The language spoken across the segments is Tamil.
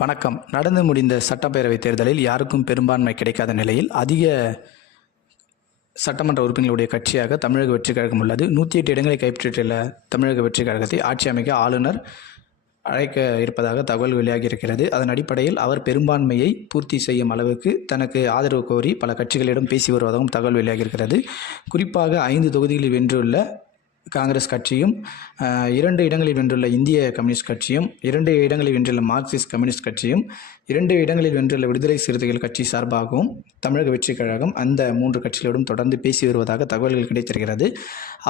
வணக்கம். நடந்து முடிந்த சட்டப்பேரவைத் தேர்தலில் யாருக்கும் பெரும்பான்மை கிடைக்காத நிலையில் அதிக சட்டமன்ற உறுப்பினர்களுடைய கட்சியாக தமிழக வெற்றிக் கழகம் உள்ளது. 108 இடங்களை கைப்பற்றியுள்ள தமிழக வெற்றிக் கழகத்தை ஆட்சி அமைக்க ஆளுநர் அழைக்க இருப்பதாக தகவல் வெளியாகியிருக்கிறது. அதன் அடிப்படையில் அவர் பெரும்பான்மையை பூர்த்தி செய்யும் அளவுக்கு தனக்கு ஆதரவு கோரி பல கட்சிகளிடம் பேசி வருவதாகவும் தகவல் வெளியாகியிருக்கிறது. குறிப்பாக 5 தொகுதிகளில் வென்றுள்ள காங்கிரஸ் கட்சியும், 2 இடங்களில் வென்றுள்ள இந்திய கம்யூனிஸ்ட் கட்சியும், 2 இடங்களில் வென்றுள்ள மார்க்சிஸ்ட் கம்யூனிஸ்ட் கட்சியும், 2 இடங்களில் வென்றுள்ள விடுதலை சிறுத்தைகள் கட்சி சார்பாகவும் தமிழக வெற்றிக் கழகம் அந்த 3 கட்சிகளோடும் தொடர்ந்து பேசி வருவதாக தகவல்கள் கிடைத்திருக்கிறது.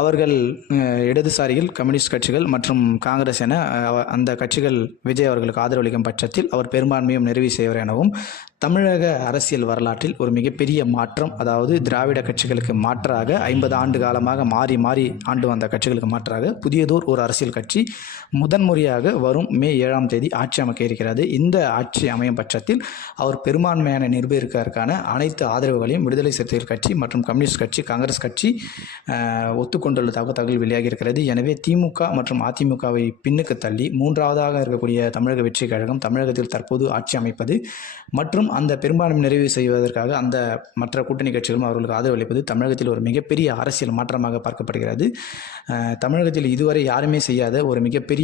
அவர்கள் இடதுசாரிகள், கம்யூனிஸ்ட் கட்சிகள் மற்றும் காங்கிரஸ் என அந்த கட்சிகள் விஜய் அவர்களுக்கு ஆதரவளிக்கும் பட்சத்தில் அவர் பெரும்பான்மையும் நிறைவு செய்வார் எனவும், தமிழக அரசியல் வரலாற்றில் ஒரு மிகப்பெரிய மாற்றம், அதாவது திராவிட கட்சிகளுக்கு மாற்றாக 50 ஆண்டு காலமாக மாறி மாறி ஆண்டு வந்த கட்சிகளுக்கு மாற்றாக புதியதோர் ஒரு அரசியல் கட்சி முதன்முறையாக வரும் மே 7ஆம் தேதி ஆட்சி அமைக்க இருக்கிறது. இந்த ஆட்சி அமையும் பட்சத்தில் அவர் பெரும்பான்மையான நிர்பயிருக்கான அனைத்து ஆதரவுகளையும் விடுதலை சிறுத்தைகள் கட்சி மற்றும் கம்யூனிஸ்ட் கட்சி, காங்கிரஸ் கட்சி ஒத்துக்கொண்டுள்ளதாக தகவல் வெளியாகி இருக்கிறது. எனவே திமுக மற்றும் அதிமுகவை பின்னுக்கு தள்ளி 3வதாக இருக்கக்கூடிய தமிழக வெற்றிக் கழகம் தமிழகத்தில் தற்போது ஆட்சி அமைப்பது மற்றும் அந்த பெரும்பான்மை நிறைவு செய்வதற்காக அந்த மற்ற கூட்டணி கட்சிகளும் அவர்களுக்கு ஆதரவு அளிப்பது தமிழகத்தில் ஒரு மிகப்பெரிய அரசியல் மாற்றமாக பார்க்கப்படுகிறது. தமிழகத்தில் இதுவரை யாருமே செய்யாத ஒரு மிகப்பெரிய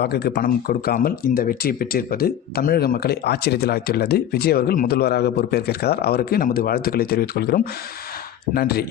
வாக்குக்கு பணம் கொடுக்காமல் இந்த வெற்றியை பெற்றிருப்பது தமிழக மக்களை ஆச்சரியத்தில் ஆழ்த்தியுள்ளது. விஜய் அவர்கள் முதல்வராக பொறுப்பேற்கிறார். அவருக்கு நமது வாழ்த்துக்களை தெரிவித்துக் கொள்கிறோம். நன்றி.